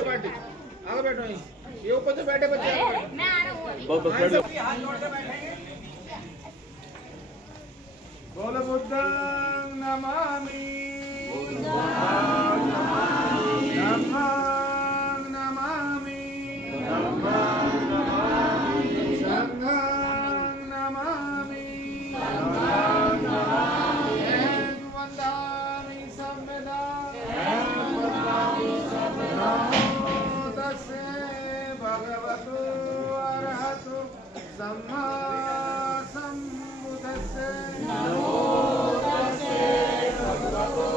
पीछे पार्टी आगे बैठो ये ऊपर से बैठे बच्चे मैं आ रहा हूँ अभी। हाथ जोड़ के बैठेंगे। बोल बुद्धं नमामि धम्मं नमामि संघं नमामि वन्दामि सम्यदा नमो तस्से भगवतो अरहतो सम्मा सम्बुद्धस्से नमो तस्से भगवतो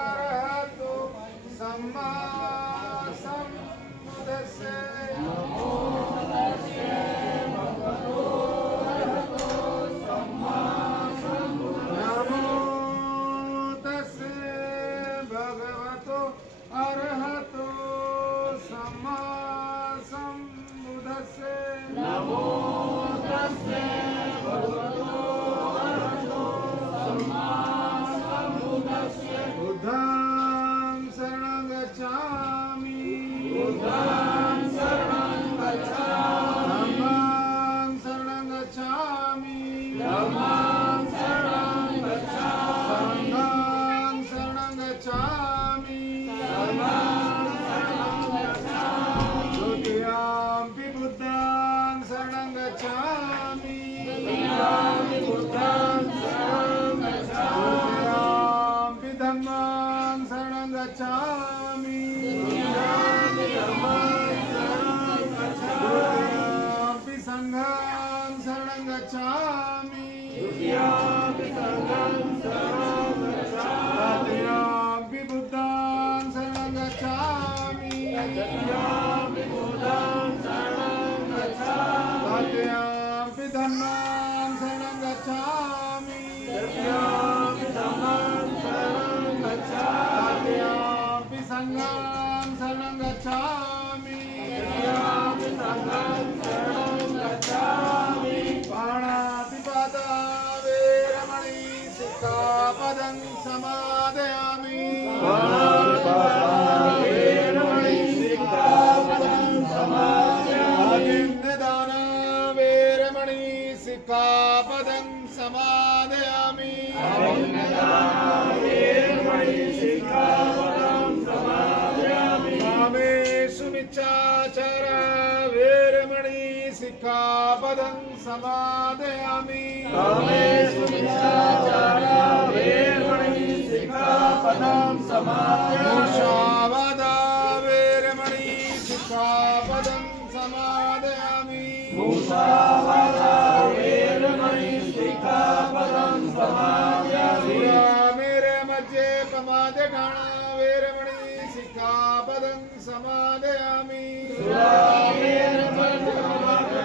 अरहतो सम्मा सम्बुद्धस्से नमो तस्से भगवतो अरहतो सम्मा सम्बुद्धस्से नमो तस्से भगवतो अरहतो सम्मा सम्बुद्धस्से बुद्धं शरणं गच्छामि बुद्धं शरणं गच्छामि धम्मं शरणं गच्छामि धम्मं शरणं गच्छामि संघं शरणं गच्छामि संघं शरणं गच्छामि द्वितीयंपि बुद्धं शरणं गच्छामि तृतीयंपि बुद्धं शरणं गच्छामि तृतीयंपि धम्मं शरणं गच्छामि तृतीयंपि धम्मं शरणं गच्छामि तृतीयंपि संघं शरणं गच्छामि तृतीयंपि संघं शरणं गच्छामि तृतीयंपि बुद्धं शरणं गच्छामि तृतीयंपि बुद्धं शरणं गच्छामि तृतीयंपि धम्मं शरणं गच्छामि तृतीयंपि धम्मं शरणं गच्छामि तृतीयंपि संघं शरणं गच्छामि तृतीयंपि संघं शरणं गच्छामि पाणातिपाता वेरमणि सिक्खापदं समादयामि पाणातिपाता वेरमणि सिक्खापदं समादयामि अभिन्नदाना वेरमणि सिक्खापदं समादयामि अभिन्नदाना वेरमणि सिक्खापदं समादयामि कामेषु मिच्छाचारा वेरमणि सिक्खापदं समादयामि कामेषु मिच्छाचारा वेरमणि सिक्खापदं समादयामि मूषावादा वेरमणि सिक्खापदं समादयामि मूषावादा वेरमणि सिक्खापदं समादयामि मेरे मध्य प्रमादघाना वेरमणि सिक्खापदं समादयामि मेरे मध्य